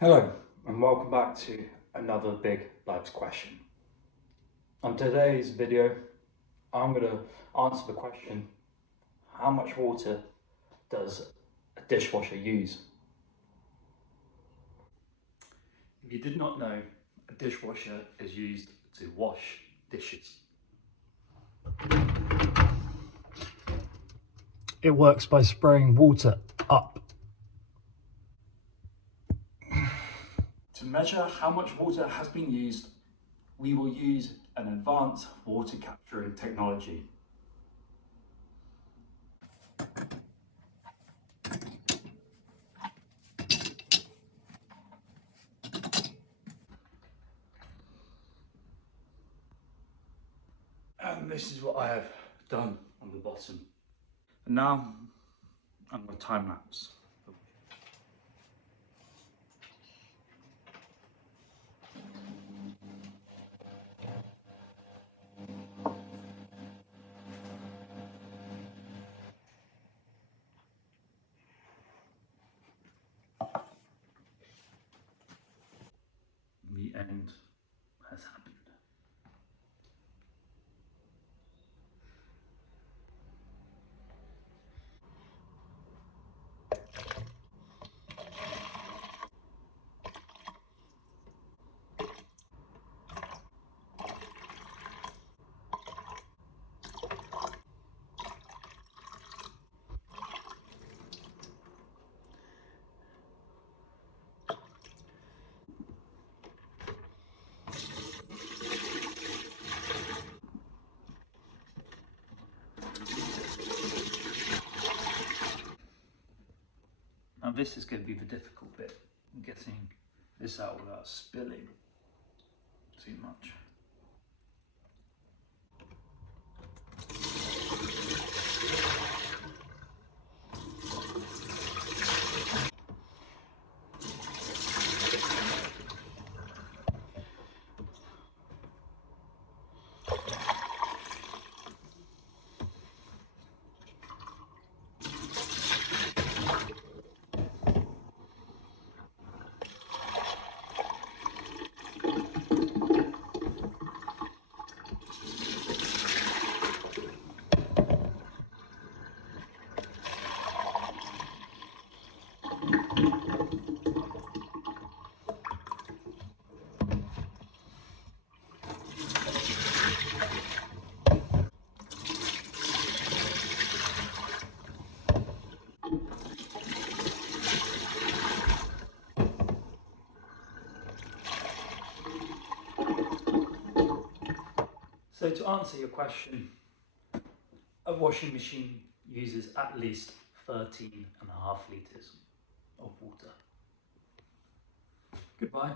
Hello, and welcome back to another Big Lives question. On today's video, I'm going to answer the question, how much water does a dishwasher use? If you did not know, a dishwasher is used to wash dishes. It works by spraying water up. To measure how much water has been used, we will use an advanced water capturing technology. And this is what I have done on the bottom. And now I'm going to time lapse. The end has happened. Now this is going to be the difficult bit, getting this out without spilling too much. So to answer your question, a washing machine uses at least 13.5 litres of water. Goodbye.